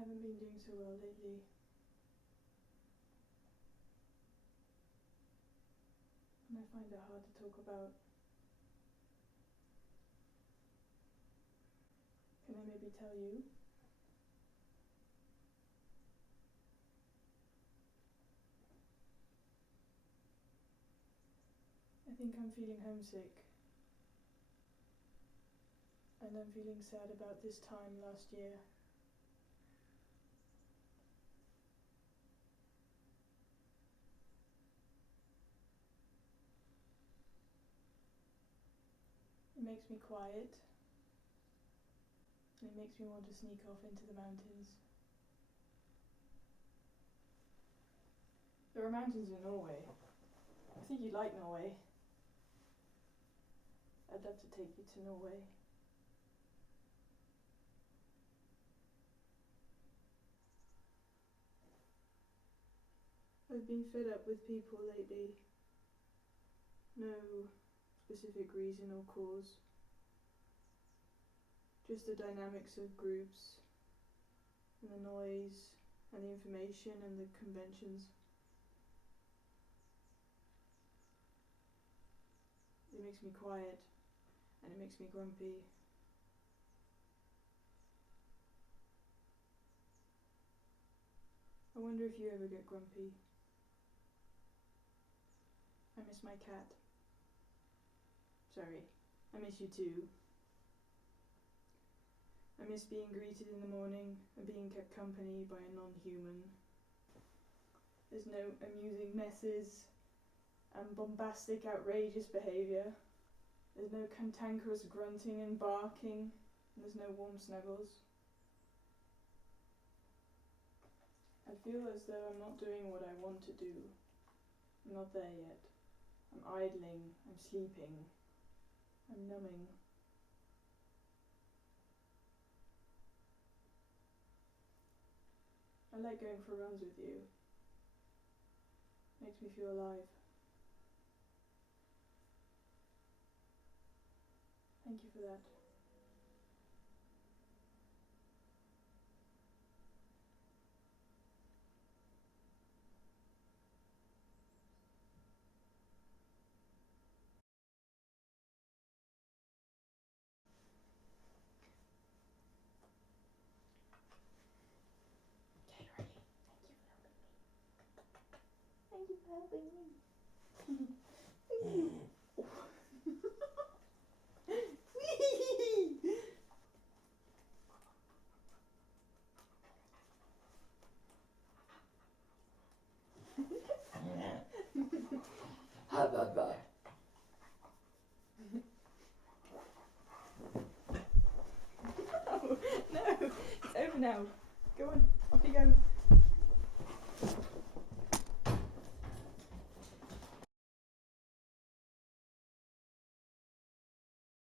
haven't been doing so well lately. And I find it hard to talk about. Can I maybe tell you? I think I'm feeling homesick. And I'm feeling sad about this time last year. It makes me quiet. And it makes me want to sneak off into the mountains. There are mountains in Norway. I think you'd like Norway. I'd love to take you to Norway. I've been fed up with people lately. No specific reason or cause. Just the dynamics of groups, and the noise, and the information, and the conventions. It makes me quiet, and it makes me grumpy. I wonder if you ever get grumpy. I miss my cat. Sorry, I miss you too. I miss being greeted in the morning and being kept company by a non-human. There's no amusing messes and bombastic, outrageous behaviour. There's no cantankerous grunting and barking. And there's no warm snuggles. I feel as though I'm not doing what I want to do. I'm not there yet. I'm idling, I'm sleeping, I'm numbing. I like going for runs with you. Makes me feel alive. Thank you for that. Okay, ready. Thank you for helping me. Thank you. No, it's over now.